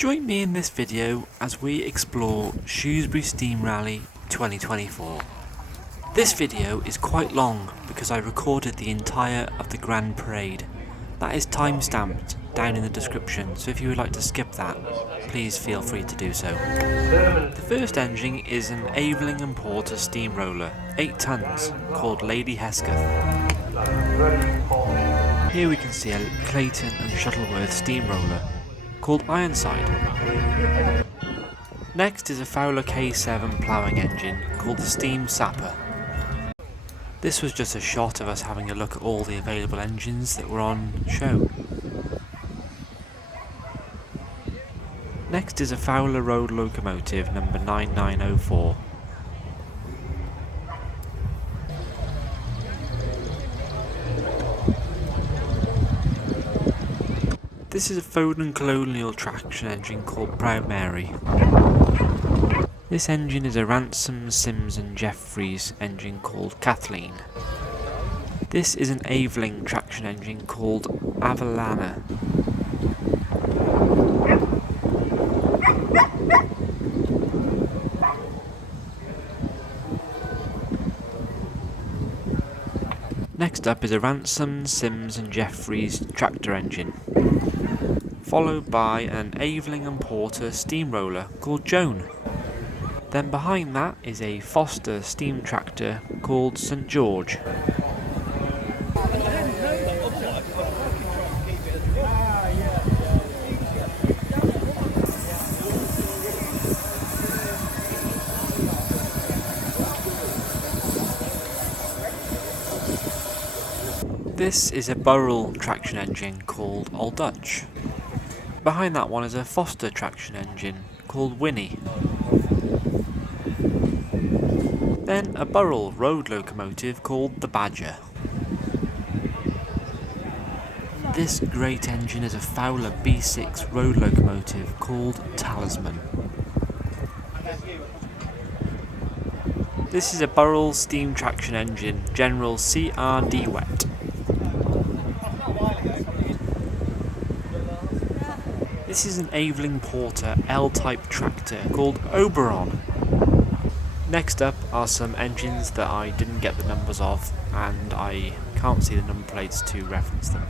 Join me in this video as we explore Shrewsbury Steam Rally 2024. This video is quite long because I recorded the entire of the Grand Parade. That is time-stamped down in the description, so if you would like to skip that, please feel free to do so. The first engine is an Aveling and Porter steamroller, 8 tons, called Lady Hesketh. Here we can see a Clayton and Shuttleworth steamroller, called Ironside. Next is a Fowler K7 ploughing engine called the Steam Sapper. This was just a shot of us having a look at all the available engines that were on show. Next is a Fowler Road Locomotive number 9904. This is a Foden Colonial traction engine called Proud Mary. This engine is a Ransom, Sims and Jeffries engine called Kathleen. This is an Aveling traction engine called Avalana. Next up is a Ransom, Sims and Jeffries tractor engine, followed by an Aveling and Porter steamroller called Joan. Then behind that is a Foster steam tractor called St George. This is a Burrell traction engine called Old Dutch. Behind that one is a Foster traction engine called Winnie. Then a Burrell road locomotive called the Badger. This great engine is a Fowler B6 road locomotive called Talisman. This is a Burrell steam traction engine General CRD Wet. This is an Aveling Porter L-type tractor called Oberon. Next up are some engines that I didn't get the numbers of, and I can't see the number plates to reference them.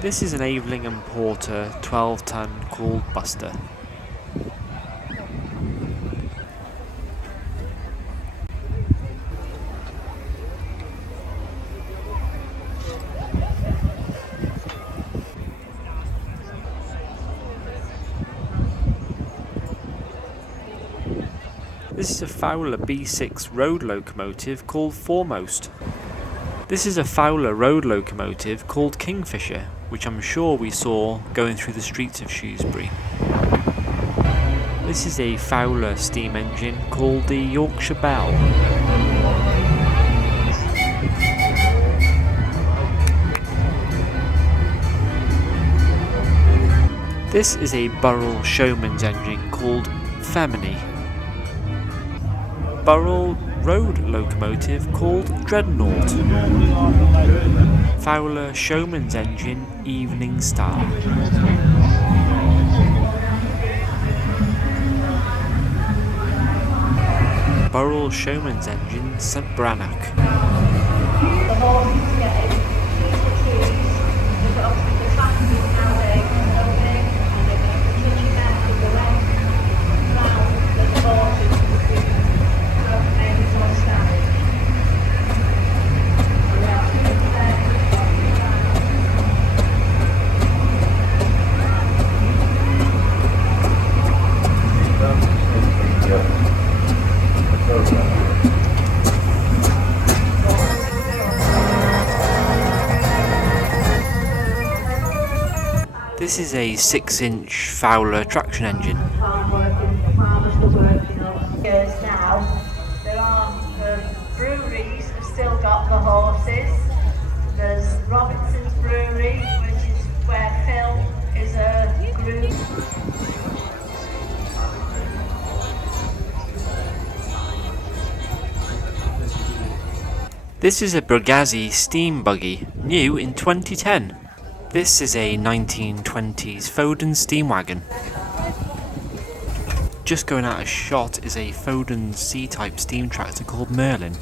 This is an Aveling and Porter 12 ton called Buster. This is a Fowler B6 road locomotive called Foremost. This is a Fowler road locomotive called Kingfisher, which I'm sure we saw going through the streets of Shrewsbury. This is a Fowler steam engine called the Yorkshire Belle. This is a Burrell Showman's engine called Femini. Burrell road locomotive called Dreadnought. Fowler Showman's engine Evening Star. Burrell Showman's engine St Brannock. This is a 6-inch Fowler traction engine. Now, there are breweries have still got the horses. There's Robinson's Brewery, which is where Phil is a groom. This is a Bregazzi steam buggy, new in 2010. This is a 1920s Foden steam wagon. Just going out of shot is a Foden C-type steam tractor called Merlin.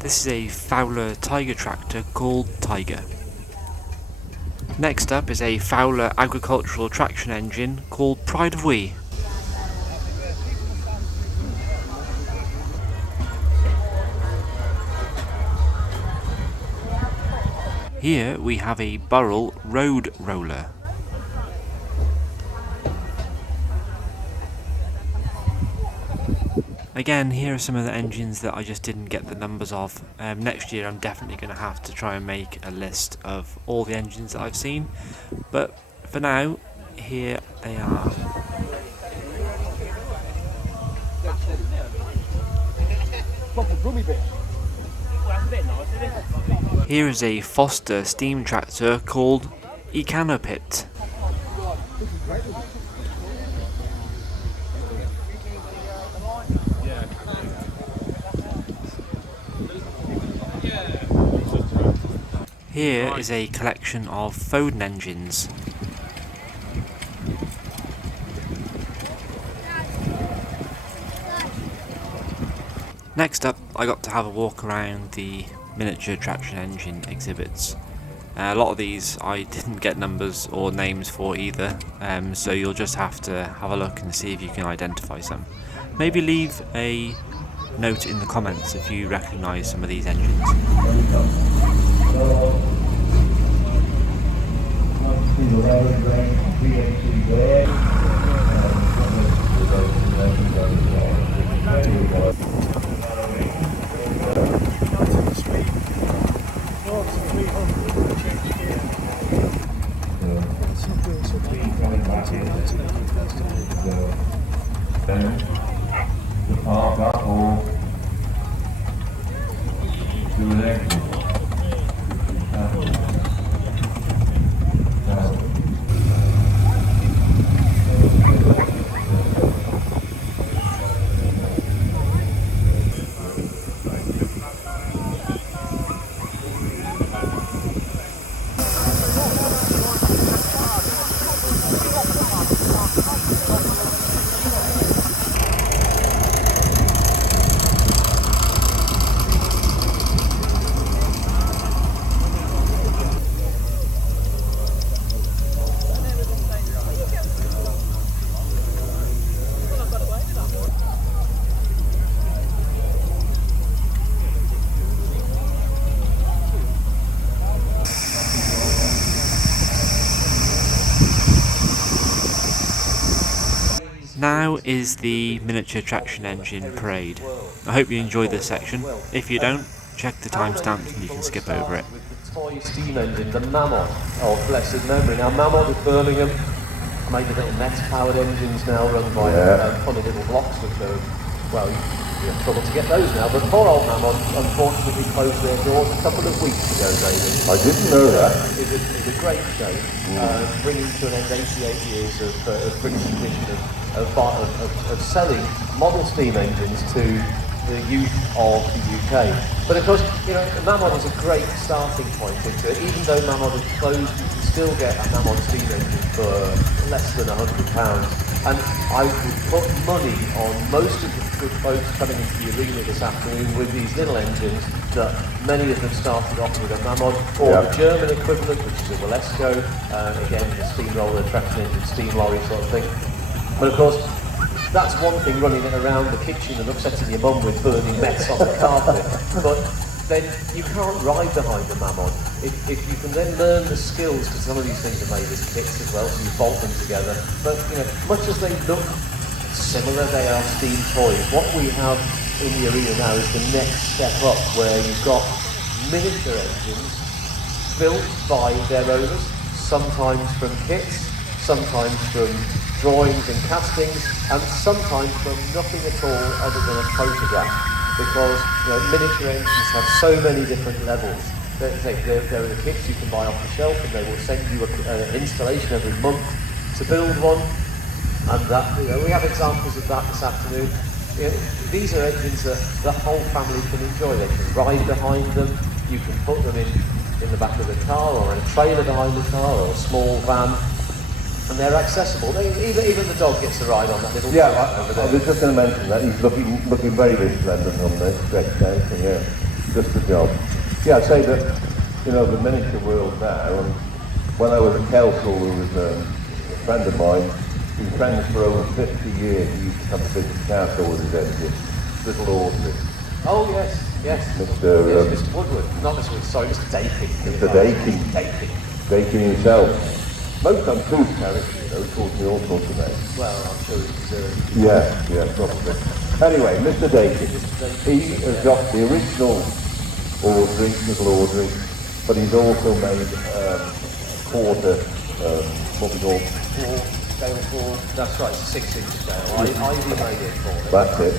This is a Fowler Tiger tractor called Tiger. Next up is a Fowler agricultural traction engine called Pride of We. Here we have a Burrell road roller. Again, here are some of the engines that I just didn't get the numbers of. Next year I'm definitely going to have to try and make a list of all the engines that I've seen, but for now, here they are. Here is a Foster steam tractor called Ecanopit. Here is a collection of Foden engines. Next up, I got to have a walk around the miniature traction engine exhibits. A lot of these I didn't get numbers or names for either, so you'll just have to have a look and see if you can identify some. Maybe leave a note in the comments if you recognise some of these engines. Now is the miniature traction engine parade. I hope you enjoyed this section. If you don't, check the timestamps and you can skip over it. With the toy steam engine, the Mammoth of blessed memory. Now Mammoth of Birmingham made the little net-powered engines now run by funny little blocks which are, well, you have trouble to get those now, but poor old Mammoth unfortunately closed their doors a couple of weeks ago, David. I didn't know that. It's a great show, bringing to an end 88 years of British tradition of selling model steam engines to the youth of the UK. But of course, you know, Mammoth is a great starting point. Even though Mammoth is closed, you can still get a Mammoth steam engine for less than £100. And I would put money on most of the good folks coming into the arena this afternoon with these little engines that many of them started off with a Mammoth or the German equivalent, which is a Walesko, again, the steamroller, traction engine, steam lorry sort of thing. But of course, that's one thing, running it around the kitchen and upsetting your mum with burning mess on the carpet. But then you can't ride behind the Mammoth. If you can then learn the skills, because some of these things are made as kits as well, so you bolt them together. But you know, much as they look similar, they are steam toys. What we have in the arena now is the next step up, where you've got miniature engines built by their owners, sometimes from kits, sometimes from drawings and castings, and sometimes from nothing at all other than a photograph, because you know, miniature engines have so many different levels. There are the kits you can buy off the shelf, and they will send you an installation every month to build one, and that, you know, we have examples of that this afternoon. these are engines that the whole family can enjoy. They can ride behind them. You can put them in the back of the car, or in a trailer behind the car, or a small van, and they're accessible. Even the dog gets a ride on that little Yeah, over there. I was just going to mention that. He's looking very resplendent on this stretch day, so yeah, just the job. Yeah, I'd say that, you know, the miniature world now, and when I was at Kelsall, there was a friend of mine, been friends for over 50 years. He used to come to visit Castle with his engine, little Audrey. Oh yes, yes. Mr. Woodward, not Mr. Woodward, sorry, Mr. Daking. Mr. Daking himself. Most uncouth character, you know, calls me all sorts of names. Well, I'm sure he deserves it. Yeah, probably. Anyway, Mr. Daking, he has got the original Audrey, little Audrey, but he's also made quarter, what we call Scale 4. That's right, 6-inch scale. Ivy made it for them. That's it.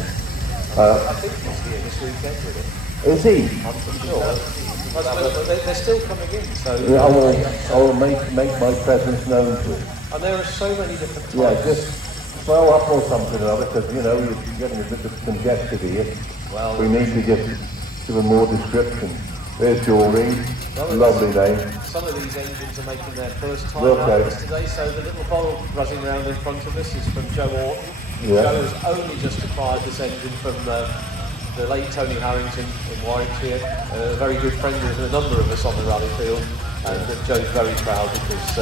I think he's here this weekend with it. Is he? I'm not sure. But they're still coming in, so... Yeah, I will make my presence known to him. And there are so many different types. Yeah, just throw up or something or other, because, you know, you're getting a bit congested here. Well, we need to just give a more description. There's Doreen, lovely name. Some of these engines are making their first time Okay. out today, so the little bottle buzzing around in front of us is from Joe Orton. Yeah. Joe has only just acquired this engine from the late Tony Harrington in Warwickshire, a very good friend of a number of us on the rally field, and Joe's very proud because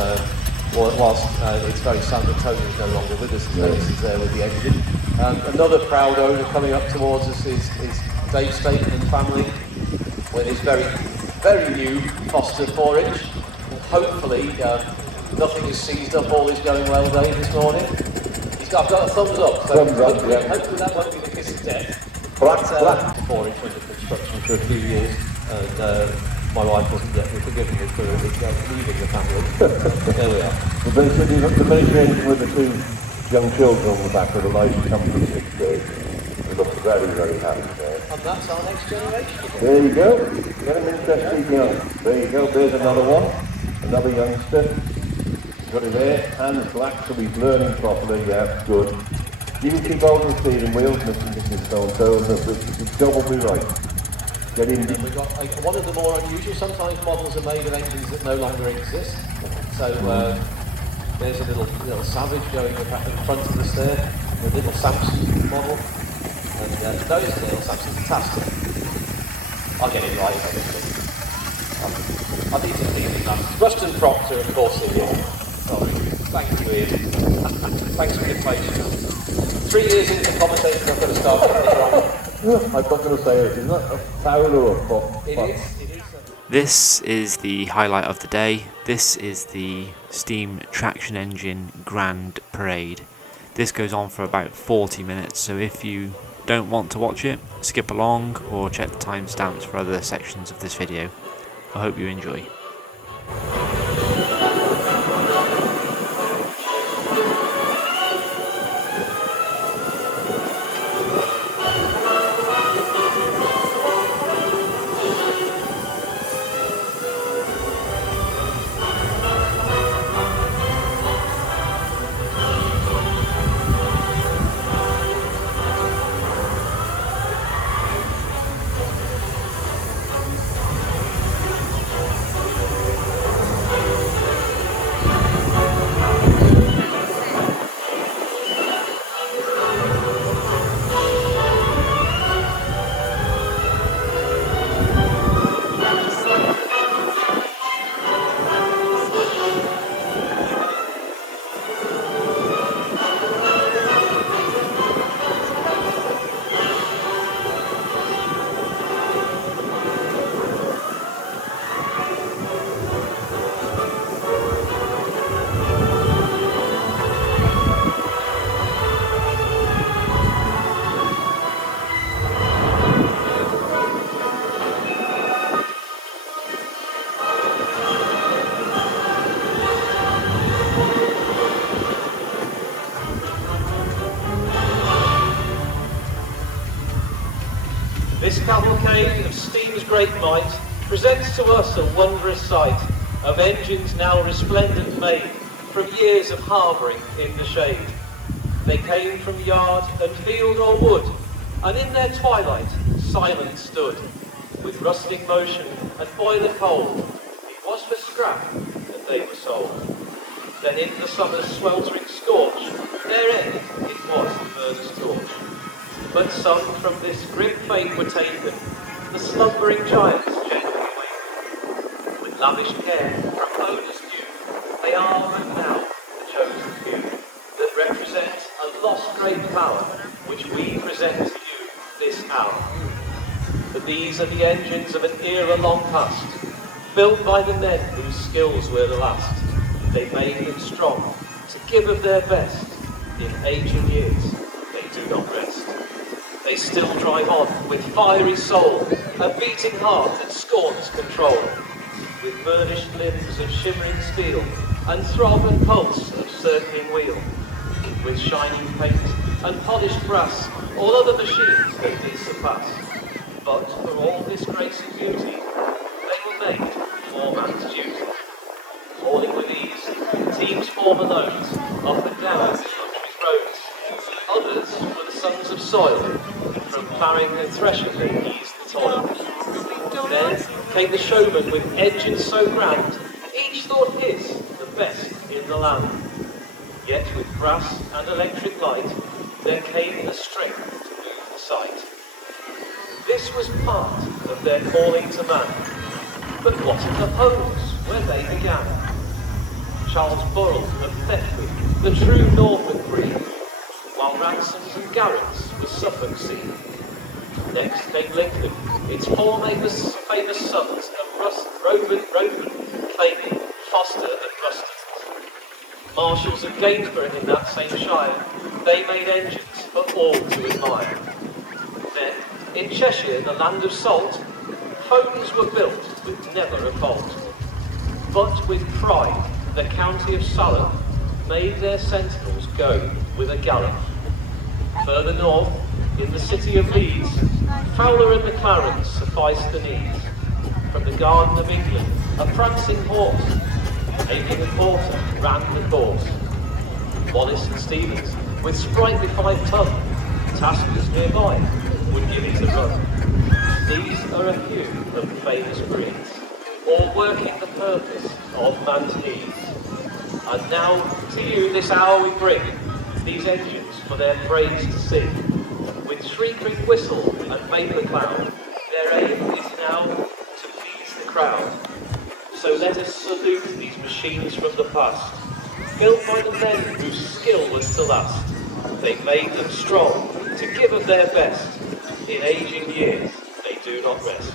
whilst it's very sad that Tony is no longer with us, he's there with the engine. Another proud owner coming up towards us is Dave Staten and family with his very, very new Foster 4-inch. Hopefully nothing is seized up, all is going well, Dave, this morning. I've got a thumbs up, so hopefully that won't be the kiss of death. Black. 4-inch under construction for a few years, and my wife wasn't yet forgiven me for leaving the family. There we are. The miniature engine with the two young children on the back of the light company 6 days. We look very, very happy there. And that's our next generation. There you go. Get them interested young. There you go. There's another one. Another youngster. Got it there. Hands black, so he's learning properly. Yeah, good. You can keep holding the steering wheels, Mr. Stone, so the job will be right. Get in. And we've got one of the more unusual. Sometimes models are made of engines that no longer exist. So there's a little Savage going in front of us there. A little Samson model. And those little Samsons, fantastic. I'll get it right, obviously. I need to leave it now. Ruston Proctor, of course, here. Sorry. Thank you, Ian. Thanks for your patience. 3 years into commentating, I've got to start getting it wrong. I'm not going to say it. Is that a foul or a pop? It is. This is the highlight of the day. This is the Steam Traction Engine Grand Parade. This goes on for about 40 minutes, so if you don't want to watch it, skip along or check the timestamps for other sections of this video. I hope you enjoy. This cavalcade of steam's great might presents to us a wondrous sight of engines now resplendent made from years of harbouring in the shade. They came from yard and field or wood and in their twilight, silent stood, with rusting motion and boiler cold. It was for scrap that they were sold. Then in the summer's sweltering scorch, their end it was the furthest torch. But some from this grim fate were taken, the slumbering giants gently awakened. With lavish care from owners due, they are but now the chosen few, that represent a lost great power, which we present to you this hour. But these are the engines of an era long past, built by the men whose skills were the last. They made them strong, to give of their best. In aging years, they do not rest. They still drive on with fiery soul, a beating heart that scorns control. With burnished limbs of shimmering steel, and throb and pulse of circling wheel. With shining paint and polished brass, all other machines they did surpass. But for all this grace and beauty, they were made for man's duty. Hauling with ease, teams form alone, up and down the country's roads. Others were the sons of soil, from ploughing and threshing they eased the toil. Then came the showman with engines so grand, each thought his the best in the land. Yet with brass and electric light, there came the strength to move the sight. This was part of their calling to man. But what of the homes where they began? Charles Burrell of Thetford, the true Norfolk breed, while Ransoms and Garretts was Suffolk seed. Next came Lincoln, its four famous sons of Roban, Clayton, Foster and Ruston. Marshals of Gainsborough in that same shire, they made engines for all to admire. Then, in Cheshire, the land of salt, Fodens were built with never a fault. But with pride, the county of Salop made their sentinels go with a gallop. Further north, in the city of Leeds, Fowler and McLaren sufficed the needs. From the Garden of England, a prancing horse, Aiken and Porter ran the course. Wallace and Stevens, with sprightly 5-ton, taskers nearby would give it a run. These are a few of the famous breeds, all working the purpose of man's needs. And now to you this hour we bring these engines for their praise to sing. With shrieking whistle and vapour cloud, their aim is now to please the crowd. So let us salute these machines from the past, built by the men whose skill was to last. They made them strong, to give of their best. In aging years, they do not rest.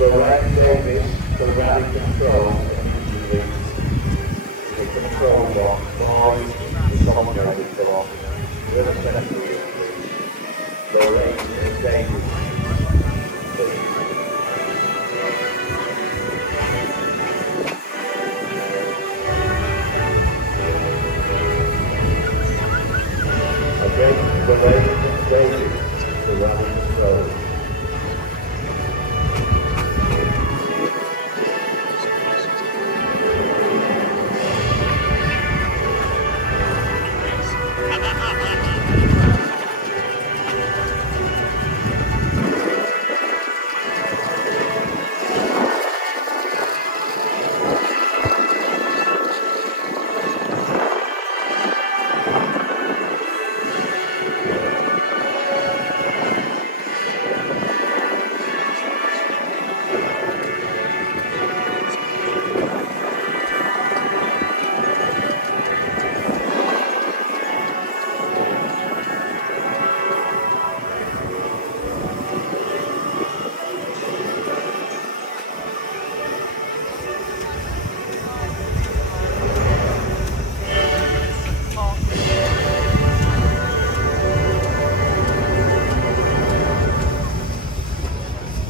Lorraine Davis, the rally control engineer. The control box by the nominated block. With a secretary of the Lorraine Davis. Against Lorraine Davis, the rally control.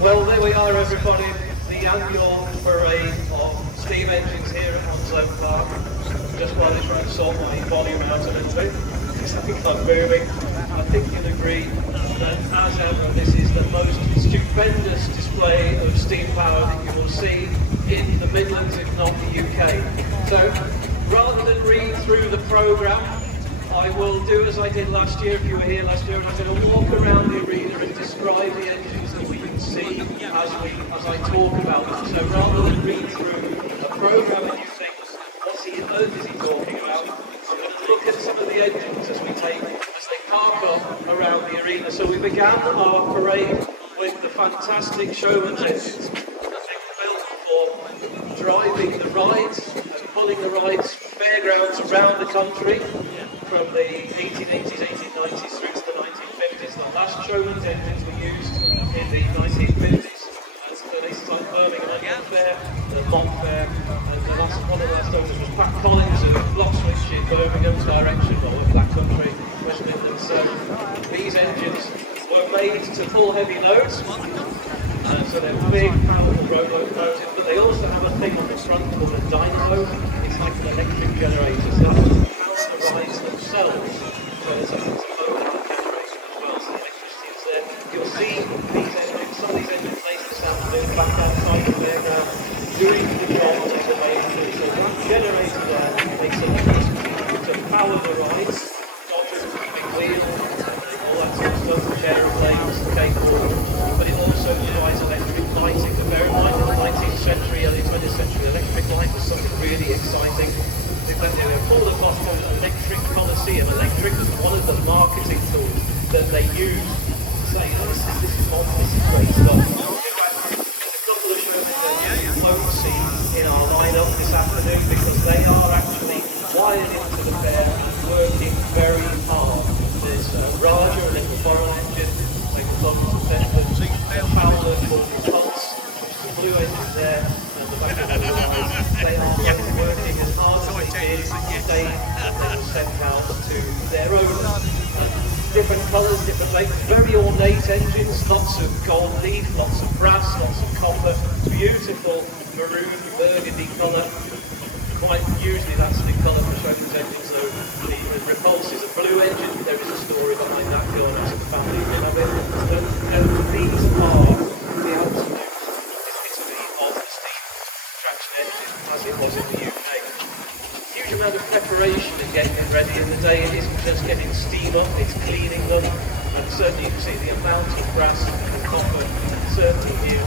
Well, there we are, everybody. The annual parade of steam engines here at Onslow Park. Just while I try to sort my volume out a little bit, because I think I'm moving. I think you'll agree that, as ever, this is the most stupendous display of steam power that you will see in the Midlands, if not the UK. So, rather than read through the programme, I will do as I did last year, if you were here last year, and I'm going to walk around the arena and describe the engines that we can see as I talk about them. So rather than read through a programme and you think, what's he on earth is he talking about? I'm going to look at some of the engines as they park up around the arena. So we began our parade with the fantastic Showman's engines that they were built for driving the rides and pulling the rides fairgrounds around the country. From the 1880s, 1890s through to the 1950s. The last Showman's engines were used in the 1950s at places like Birmingham Annual Fair, the Mont Fair, and one of the last owners was Pat Collins of Bloxwich in Birmingham, direction of Black Country, West Midlands. These engines were made to pull heavy loads, so they're big, powerful road locomotives, but they also have a thing on the front called a dynamo. It's like an electric generator. So the rides themselves, so there's a motor generation as well, so the electricity is there. You'll see these engines, some of these engines later this afternoon back outside the fairground doing the job that they're made to do. So that generator there makes electricity to power the rides, dodgers, big wheels, all that sort of stuff, chair blades, cable, but it also provides electric lighting. So bear in mind, in the 19th century, early 20th century, electric light was something really exciting. They were called a Boston Electric Coliseum. Electric was one of the marketing tools that they used to say, this is modern, this is great stuff. In fact, there's a couple of shows that you won't see in our lineup this afternoon because they are actually wired into the fair and working very hard. There's Raja, a little foreign engine, like a Locomotive Centre, a Fowler called Pulse, which is a blue engine there, and the back of the line. They are working as hard as they did the day that they were sent out to their owners. Different colours, different makes, very ornate engines, lots of gold leaf, lots of brass, lots of copper, beautiful maroon, burgundy colour. Quite usually that's the colour for Showman's engines, so the Repulse is a blue engine. There is a story behind that, the owners of the family love it. But these are the absolute epitome of the steam traction engine as it was in the UK. Huge amount of preparation in getting them ready in the day. It isn't just getting steam up, it's cleaning them, and certainly you can see the amount of brass and copper certainly here.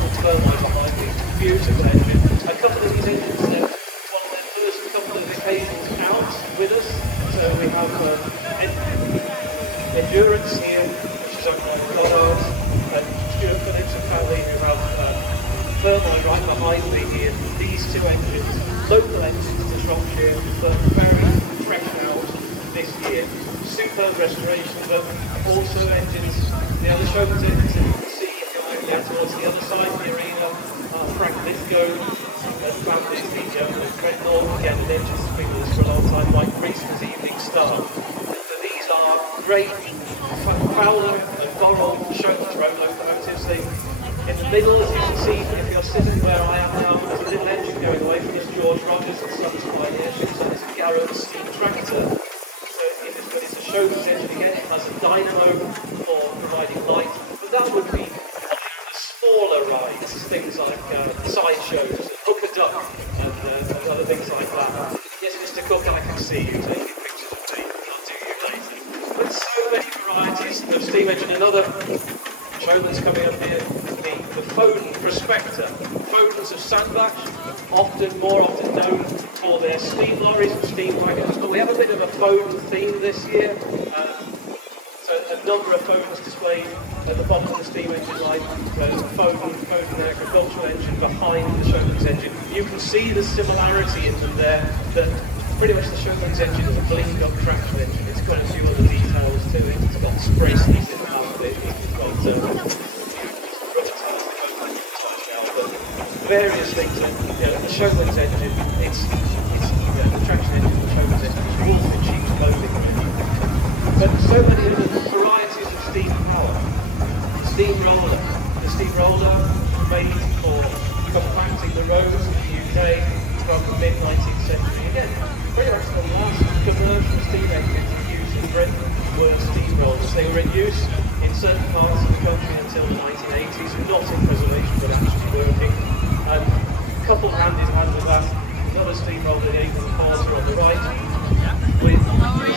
The turbine behind me, beautiful engine. A couple of these engines there, one of their first couple of occasions out with us. So we have Endurance here, which is owned by Goddard, and Stuart Phillips and Pauline, who have Thermite right behind me here. These two engines, local engines to Shropshire, but very fresh out this year. Superb restoration, but also engines, the other Showman's engines that you can see if you're over down towards the other side of the arena are Frank Lithgow and Bambi's DJ, and Fred Norton again, and they've just been with us for a long time, like Reese's Evening Star. So these are great Fowler and Borrell Chauffeurs road locomotives. In the middle, as you can see, if you're sitting where I am now, there's a little engine going away from this George Rogers and Sons Pioneership, so this is Garrett's steam tractor. So but it's a chauffeur's engine again, it has a dynamo for providing light, but that would be the smaller rides, things like sideshows, Hook a Duck, and other things like that. Yes, Mr. Cook, I can see you taking pictures of me, I'll do you later. But so many varieties of steam engine. Another show that's coming up here, the Foden Prospector. Fodens of Sandbach, more often known for their steam lorries and steam wagons, but we have a bit of a Foden theme this year. So a number of Fodens displayed at the bottom of the steam engine line. Foden agricultural engine behind the Chauffeur's engine. You can see the similarity in them there, that pretty much the Chauffeur's engine is a blink-up traction engine. It's got a few other details to it. It's got spray sleeves in the back of it. It's got various things. The Chauffeur's engine, it's the traction engine, the Chauffeur's engine, it's all the cheap clothing. But so many other varieties of steam power. Steam roller. The steam roller made for compacting the roads in the UK from the mid-19th century. Again, pretty much the last commercial steam engines in use in Britain were steam rollers. They were in use in certain parts of the country until the 1980s, not in preservation but actually working. And coupled hand in hand with that, another steam roller, the Avon Porter on the right, with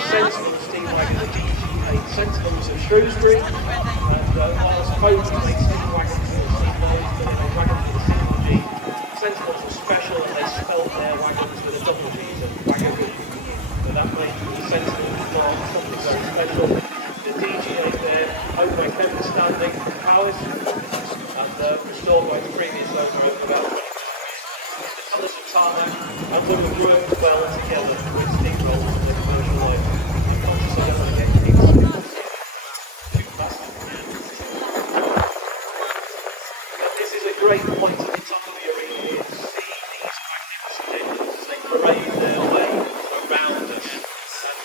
Sentinel steam wagon, the DG8 Sentinels of Shrewsbury, and whilst both make steam wagons for the steam lorries, but then a wagon with a single G. Sentinels were special and they spelt their wagons with a double G, so wagon. So that made the Sentinel something very special. The DG8 there, owned by Kevin Standing Powers, and restored by the previous owner over about 20 years. The colours of tarmac and them have worked well together with steam rollers and the commercial life. I'm conscious I don't want to get things too fast. But this is a great point at the top of the arena here to see these magnificent engines as they parade their way around us.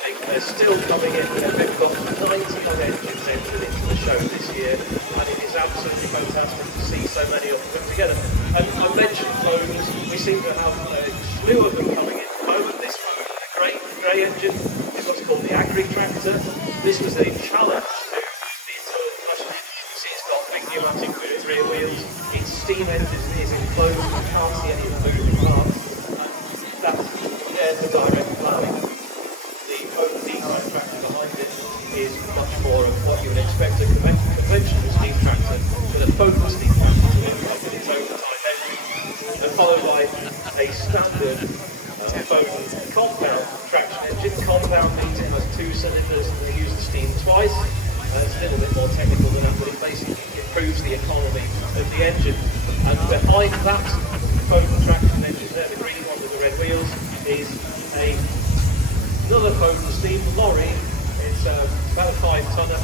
And they're still coming in. They've got 90 odd engines entered into the show this year, and it is absolutely fantastic to see so many of them put together. And I mentioned Fodens, we seem to have a slew of them coming in at the moment. This Foden, the grey engine, is what's called the Agri Tractor. This was a challenge to the internal combustion engine. You can see it's got big pneumatic rear wheels. Its steam engine is enclosed, you can't see any of the moving parts. And there's the direct planning. The Foden D-type tractor behind it is much more of what you would expect a conventional steam tractor, with a Foden steam tractor to look like with its oversized engine, and followed by a standard Foden compound traction engine. Compound means it has two cylinders and they use the steam twice. It's a little bit more technical than that, but it basically improves the economy of the engine. And behind that Foden traction engine there, the green one with the red wheels, is another Foden steam lorry. It's about a 5-tonner,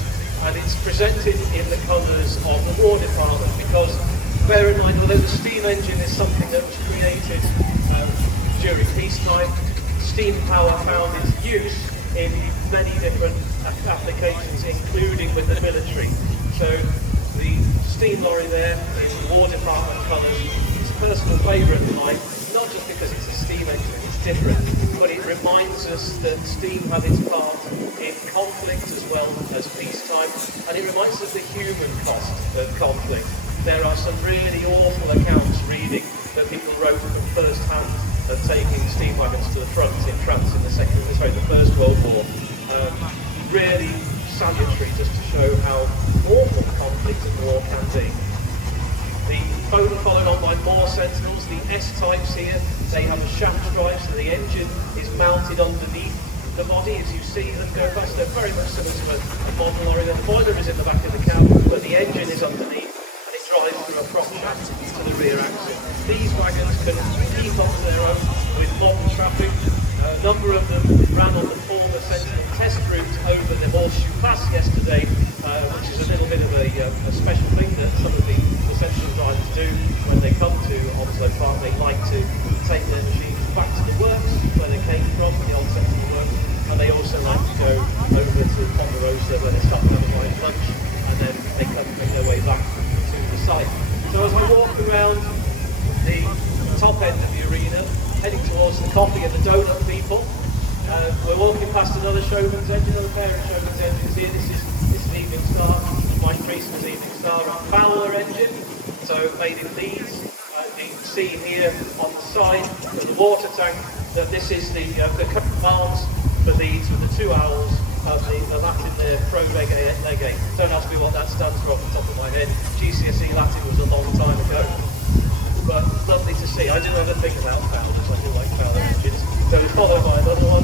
and it's presented in the colours of the War Department, because bear in mind, although the steam engine is something that was created during peacetime, steam power found its use in many different applications, including with the military. So the steam lorry there in the War Department colours is a personal favourite of mine, not just because it's a steam engine, it's different, but it reminds us that steam had its part in conflict as well as peacetime, and it reminds us of the human cost of conflict. There are some really awful accounts reading that people wrote from first hand of taking steam wagons to the front in France in the First World War. Really salutary, just to show how awful conflict and war can be. The Foden followed on by more Sentinels, the S-types here. They have a shaft drive, so the engine is mounted underneath the body. As you see them go past, they're very much similar to a modern lorry. The boiler is in the back of the cab, but the engine is underneath, and it drives through a prop shaft to the rear axle. These wagons can keep on their own with modern traffic. A number of them ran on the former Sentinel test route over the Horseshoe Pass yesterday, which is a little bit of a special thing that some of the Sentinel drivers do when they come to Onslow Park. They like to take their machines back to the works where they came from, the old Sentinel works, and they also like to go over to Ponderosa where they stop having like lunch, and then they come make their way back to the site. So as I walk around the top end of the arena, heading towards the coffee and the donut people, we're walking past another showman's engine, another pair of showman's engines here. This is Evening Star, Mike Priestman's Evening Star, a Fowler engine, so made in Leeds. You can see here on the side of the water tank that this is the arms for these, with the two owls of the Latin there, Pro Legate. Don't ask me what that stands for off the top of my head. GCSE Latin was a long time ago. But lovely to see. I do know the thing about Fowlers. I do like Fowler engines. So it's followed by another one,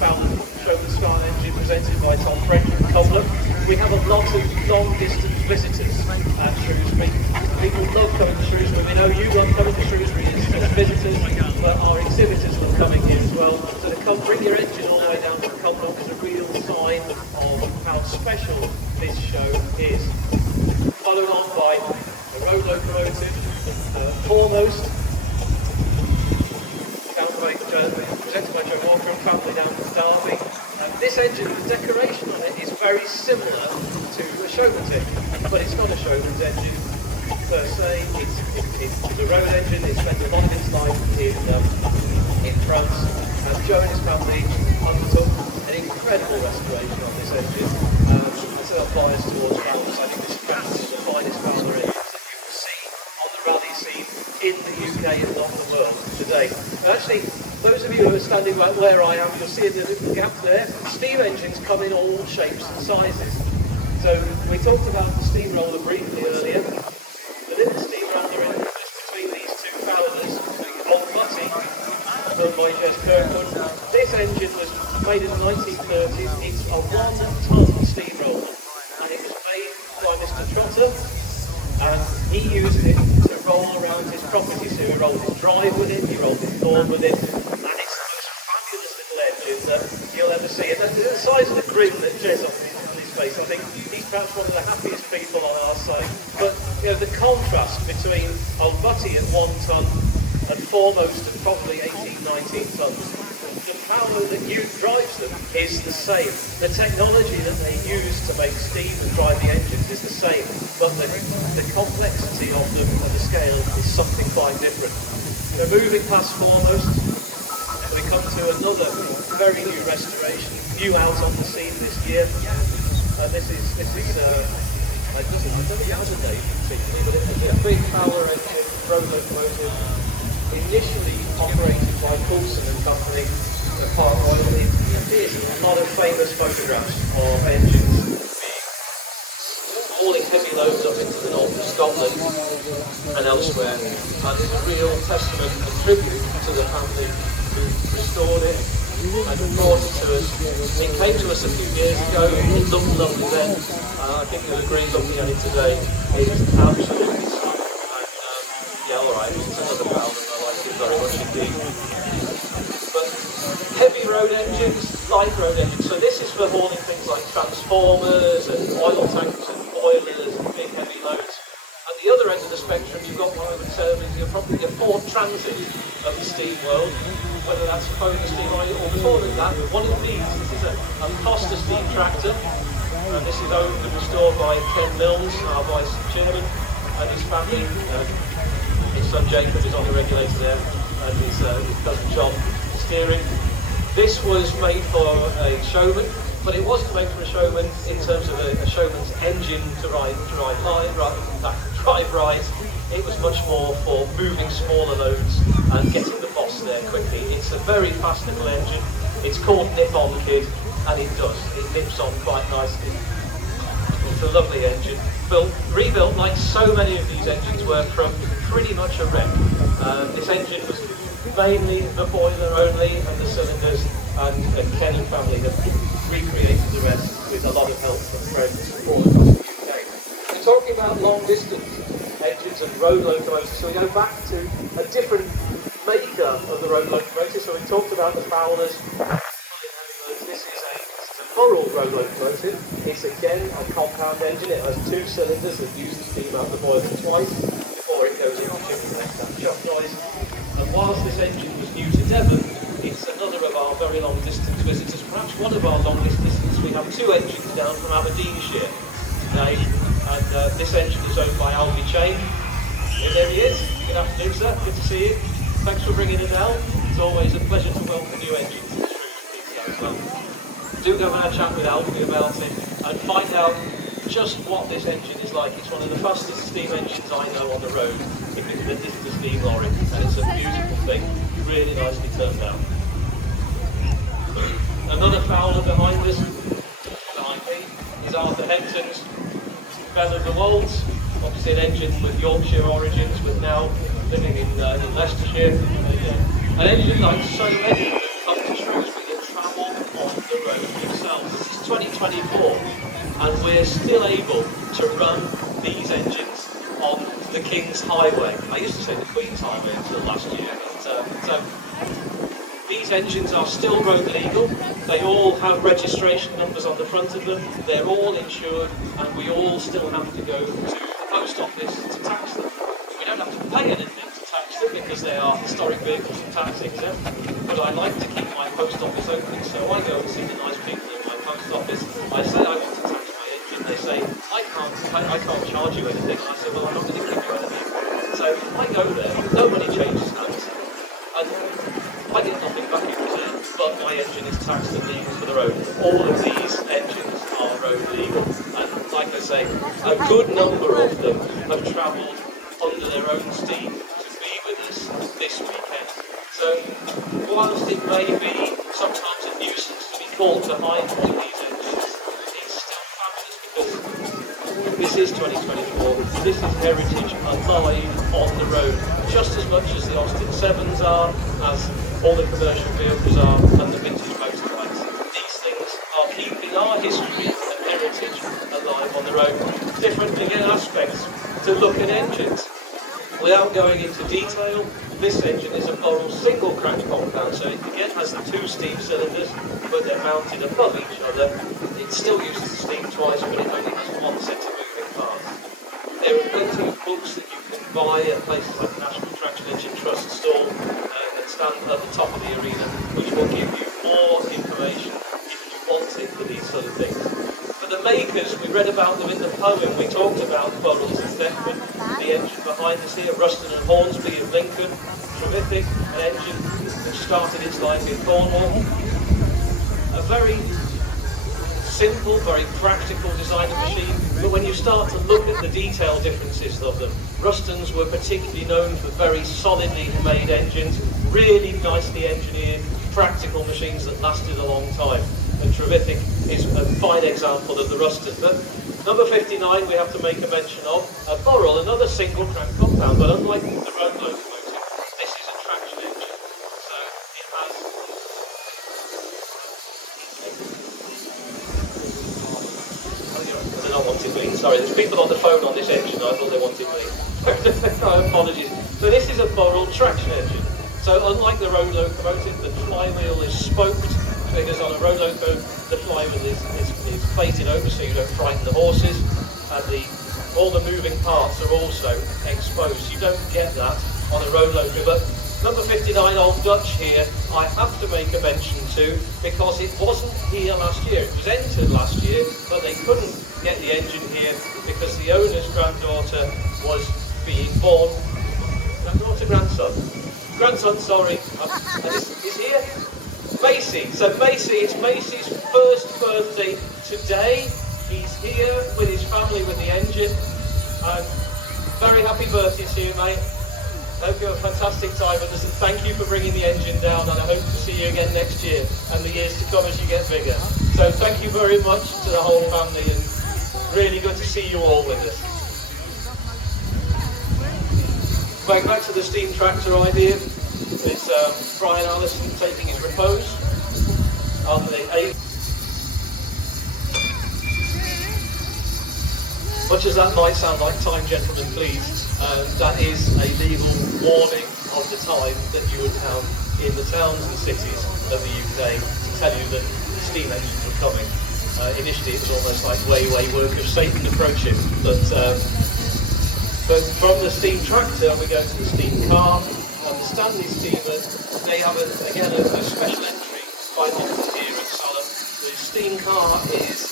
Fowler Showman Star engine presented by Tom French and Cobbler. We have a lot of long-distance visitors at Shrewsbury. People love coming to Shrewsbury. We know you love coming to Shrewsbury as visitors, but our exhibitors love coming here as well. So to come bring your engine all the way down to Cobbler is a real sign of how special this show is. Followed on by the road locomotive. Foremost, presented by Joe Walker and family down to Derby. This engine, the decoration on it is very similar to a showman's engine, but it's not a showman's engine per se. It's a road engine. It spent a lot of its life in France. Joe and his family undertook an incredible restoration on this engine. So it applies towards Fowlers. I think this is perhaps the finest Fowler engine rally scene in the UK and not the world today. Actually, those of you who are standing right where I am, you'll see the little gap there. Steam engines come in all shapes and sizes. So we talked about the steamroller briefly earlier. The little steamroller in between these two Fowlers, Old Butty, built by Jez Kirkwood. This engine was made in the 1930s. It's a 1-ton steamroller, and it was made by Mr. Trotter, and he used it to roll around his property. So he rolled his drive with it, he rolled his lawn with it, and it's the most fabulous little engine that you'll ever see. And the size of the grin that Jez on his face, I think he's perhaps one of the happiest people on our side. But you know, the contrast between Old Butty at 1 ton and Foremost at probably 18, 19 tons. The power that drives them is the same. The technology that they use to make steam and drive the engines is the same, but the complexity of them and the scale is something quite different. So moving past Foremost, we come to another very new restoration, new out on the scene this year. This is I don't think it has a name particularly, but it's a big Fowler engine, road locomotive, initially operated by Coulson and Company. Park Royal. It appears in a lot of famous photographs of engines hauling heavy loads up into the north of Scotland and elsewhere, and it's a real testament and tribute to the family who restored it and brought it to us. It came to us a few years ago. It looked lovely then. I think you'll agree looking at it today. It's absolutely stunning. And yeah, alright, it's another Fowler, and I like it very much indeed. Heavy road engines, light road engines. So this is for hauling things like transformers and oil tanks and boilers and big heavy loads. At the other end of the spectrum, you've got what I would term is probably your Ford Transit of the steam world, whether that's Cobra steam or before that. One of these, this is a Costa steam tractor. This is owned and restored by Ken Mills, our vice chairman, and his family. His son Jacob is on the regulator there, and his cousin John steering. This was made for a showman, but it wasn't made for a showman in terms of a showman's engine to drive right. It was much more for moving smaller loads and getting the boss there quickly. It's a very fast little engine. It's called Nip-On Kid, and it does. It nips on quite nicely. It's a lovely engine, rebuilt like so many of these engines were from pretty much a wreck. This engine was mainly the boiler only and the cylinders, and Ken and family have recreated the rest with a lot of help from friends and support across the UK. We're talking about long distance. engines and road locomotives. So we go back to a different maker of the road locomotive. So we talked about the Fowlers. This is a Burrell road locomotive. It's again a compound engine. It has 2 cylinders that use the steam out of the boiler twice before it goes into chimney makes that shock noise. And whilst this engine was new to Devon, it's another of our very long distance visitors, perhaps one of our longest distance. We have 2 engines down from Aberdeenshire today, and this engine is owned by Albie Chain. There he is. Good afternoon, sir. Good to see you. Thanks for bringing it down. It's always a pleasure to welcome new engines to Shrewsbury as well. Do go and have a chat with Albie about it and find out just what this engine is like. It's one of the fastest steam engines I know on the road. This is a steam lorry, and it's a beautiful thing. Really nicely turned out. Another Fowler behind us, behind me, is Arthur Henton's Belle of the Wolds. Obviously an engine with Yorkshire origins, but now living in Leicestershire. An engine like so many that come to Shrewsbury that travel on the road themselves. This is 2024, and we're still able to run these engines on the King's Highway. I used to say the Queen's Highway until last year. So these engines are still road legal. They all have registration numbers on the front of them. They're all insured, and we all still have to go to the post office to tax them. We don't have to pay anything to tax them because they are historic vehicles and tax exempt. But I like to keep my post office open, so I go and see the nice people in my post office. I say I want to tax my engine. They say I can't charge you anything. And I say, well, I'm not going to give you anything. So I go there. No money changes hands. And I get nothing back in return, but my engine is taxed and legal for the road. All of these engines are road legal, and like I say, a good number of them have travelled under their own steam to be with us this weekend. So, whilst it may be sometimes a nuisance to be called behind one of these engines, it's still fabulous because this is 2024, this is heritage alive on the road, just as much as the Austin 7s are, as all the commercial vehicles are, and the vintage motorbikes. These things are keeping our history and heritage alive on the road. Different again aspects to look at engines. Without going into detail, this engine is a Burrell single crank compound, so it again has the 2 steam cylinders, but they're mounted above each other. It still uses the steam twice, but it only has 1 set of moving parts. There are plenty of books that you can buy at places like the National Traction Engine Trust stall that stand at the top of the arena, which will give you more information if you want it for these sort of things. For the makers, we read about them in the poem. We talked about Burrells and Thetford, the engine behind us here, Ruston and Hornsby of Lincoln, Trevithick, an engine which started its life in Cornwall. A very simple, very practical design of machine, but when you start to look at the detail differences of them, Rustons were particularly known for very solidly made engines, really nicely engineered, practical machines that lasted a long time. And Trevithick is a fine example of the Ruston. But number 59 we have to make a mention of. A Burrell, another single crank compound, but unlike the road locomotive, this is a traction engine. So it has... They're not wanting me. Sorry, there's people on the phone on this engine. I thought they wanted me. No, apologies. So this is a Burrell traction engine. So unlike the road locomotive, the flywheel is spoked, because on a road loco, the flywheel is plated over so you don't frighten the horses, and all the moving parts are also exposed. You don't get that on a road loco. But number 59, Old Dutch here, I have to make a mention to, because it wasn't here last year. It was entered last year, but they couldn't get the engine here because the owner's granddaughter was being born. Grandson, sorry. And is here? Macy. So Macy, it's Macy's first birthday today. He's here with his family with the engine. Very happy birthday to you, mate. Hope you have a fantastic time with us, and thank you for bringing the engine down, and I hope to see you again next year and the years to come as you get bigger. So thank you very much to the whole family, and really good to see you all with us. Going back to the steam tractor idea, it's Brian Allison taking his repose on the 8th. Much as that might sound like time, gentlemen, please. that is a legal warning of the time that you would have in the towns and cities of the UK to tell you that steam engines were coming. Initially it was almost like way work of Satan approaching, but from the steam tractor we go to the steam car, and the Stanley steamers, they have again a special entry quite often here at Salem. The steam car is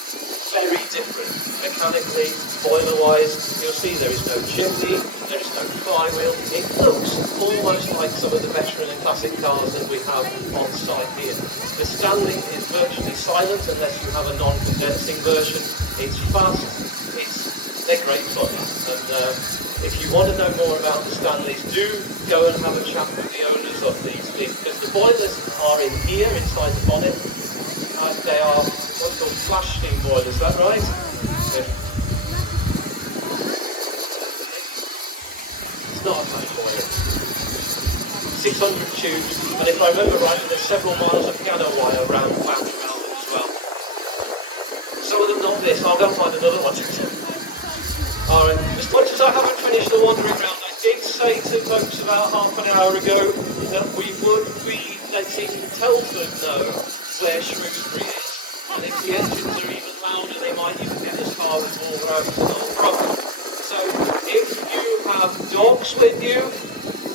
very different mechanically, boiler-wise. You'll see there is no chimney, there is no flywheel. It looks almost like some of the veteran and classic cars that we have on site here. The Stanley is virtually silent unless you have a non-condensing version. It's fast, they're great fun. And if you want to know more about the Stanleys, do go and have a chat with the owners of these things, because the boilers are in here, inside the bonnet, and they are what's called flash steam boilers, is that right? Yeah. It's not a flash boiler. 600 tubes, and if I remember rightly, there's several miles of piano wire around them as well. Some of them not this, I'll go and find another one. Alright, as much as I haven't finished the wandering round, I did say to folks about half an hour ago that we would be letting Telford know where Shrewsbury is. And if the engines are even louder, they might even get as far as Wolverhampton and Old Brook. So if you have dogs with you,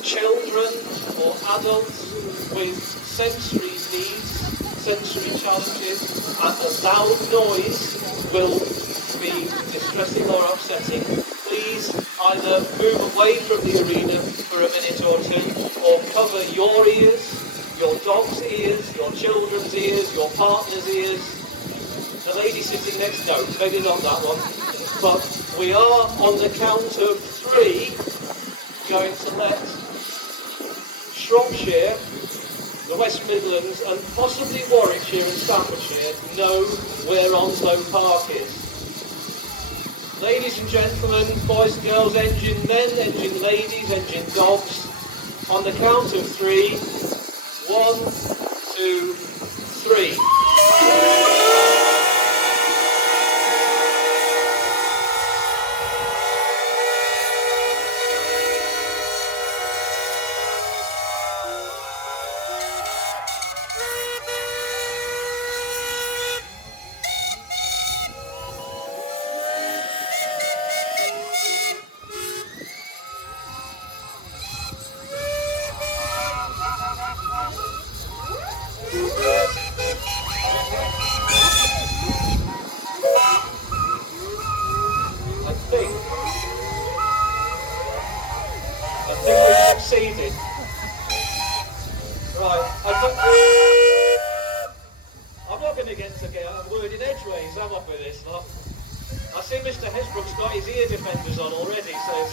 children or adults with sensory needs, sensory challenges, and a loud noise will be distressing or upsetting, please either move away from the arena for a minute or two, or cover your ears, your dog's ears, your children's ears, your partner's ears. The lady sitting next, no, maybe not that one, but we are on the count of 3 going to let Shropshire, the West Midlands and possibly Warwickshire and Staffordshire know where Onslow Park is. Ladies and gentlemen, boys and girls, engine men, engine ladies, engine dogs, on the count of 3, 1, 2, 3. I think we've succeeded. Right, I'm not going to get a word in edgeways, am I, for this lot? I see Mr. Hesbrook's got his ear defenders on already, so...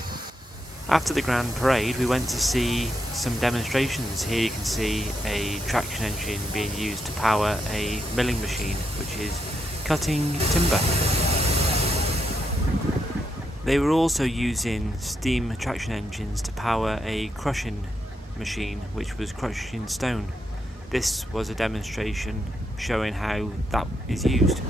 After the Grand Parade, we went to see some demonstrations. Here you can see a traction engine being used to power a milling machine, which is cutting timber. They were also using steam traction engines to power a crushing machine, which was crushing stone. This was a demonstration showing how that is used.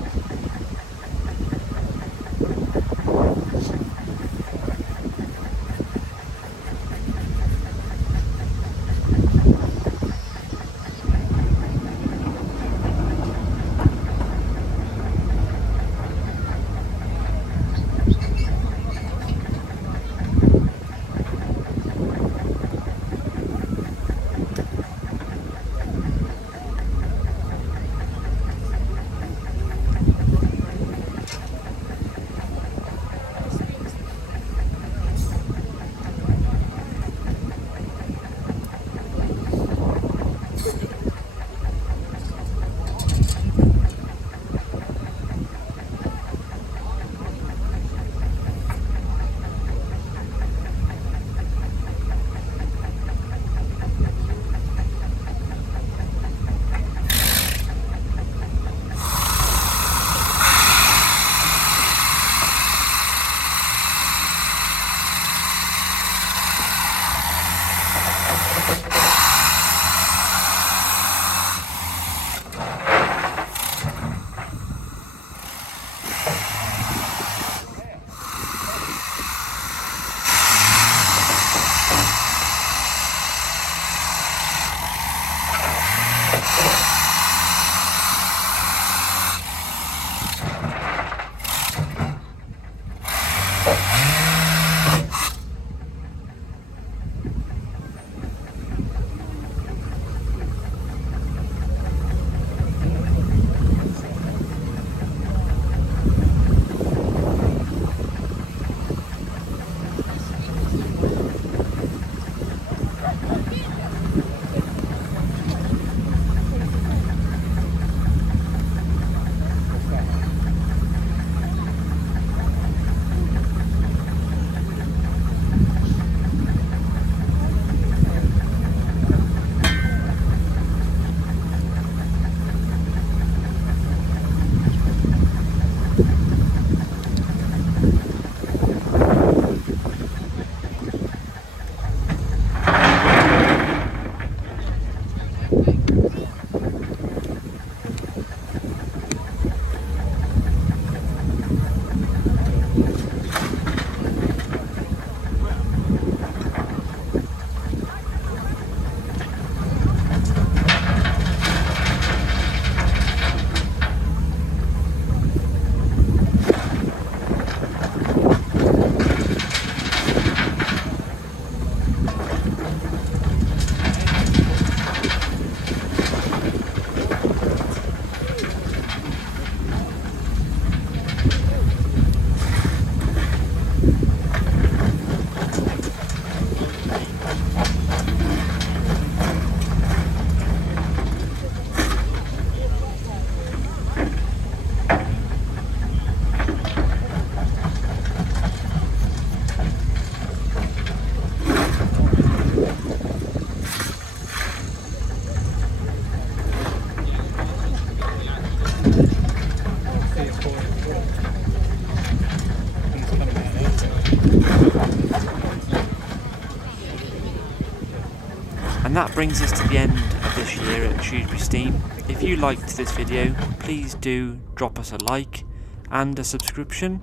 And that brings us to the end of this year at Shrewsbury Steam. If you liked this video, please do drop us a like and a subscription,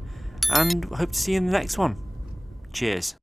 and hope to see you in the next one. Cheers.